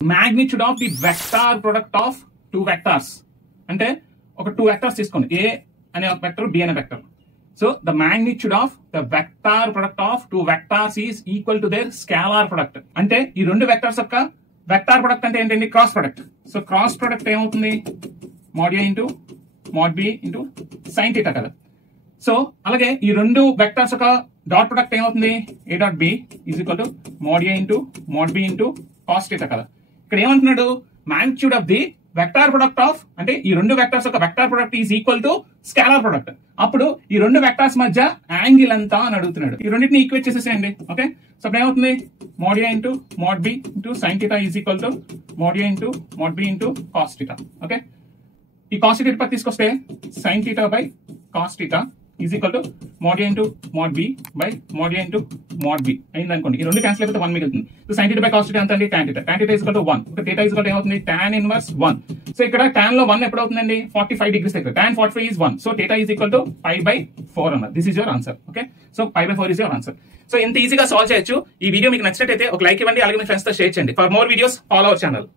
magnitude of the vector product of two vectors. అంటే ఒక two vectors తీసుకోండి, A అనే ఒక వెక్టర్, B అనే vector. So the magnitude of the vector product of two vectors is equal to their scalar product. అంటే ఈ రెండు vectors యొక్క వెక్టార్ ప్రొడక్ట్ అంటే ఏంటండి? Cross product. So cross product ఏమవుతుంది? mod A into mod B into sin θ కదా. So అలాగే ఈ రెండు వెక్టర్స్ యొక్క డాట్ ప్రొడక్ట్ ఏమవుతుంది? A dot B is equal to mod A into mod B into cos θ కదా. ఇక్కడ ఏమంటున్నాడు? Magnitude of the vector product of, అంటే ఈ రెండు వెక్టర్స్ యొక్క vector product is equal to scalar product. అప్పుడు ఈ రెండు వెక్టర్స్ మధ్య యాంగిల్ ఎంత అని అడుగుతున్నాడు. ఈ రెండింటిని ఈక్వేట్ చేసేసేయండి. ఓకే, సో అప్పుడు ఏమవుతుంది? mod A into mod B into sin θ is equal to mod A into mod B into cos θ. Okay, ఈ cos θ పక్క తీసుకొస్తే sin θ by cos θ is equal to mod A into mod B by mod A into mod B అయింది అనుకోండి. ఈ రెండు cancel అయిపోతే 1 మిగులుతుంది. So sin θ by cos θ ఎంత అండి? tan θ. tan θ is equal to 1. Okay, θ is equal to ఏమవుతుంది? tan inverse 1. So ఇక్కడ tan లో 1 ఎప్పుడు అవుతుందండి? 45 డిగ్రీస్ దగ్గర. tan 45 is 1. So θ is equal to π by 4 అన్నది. This is your answer. Okay, so π by 4 is your answer. So ఇంత ఈజీగా solve చేయొచ్చు. ఈ వీడియో మీకు నచ్చినట్టయితే ఒక లైక్ ఇవ్వండి, అలాగే మీ ఫ్రెండ్స్ తో షేర్ చేయండి. For more videos follow our channel.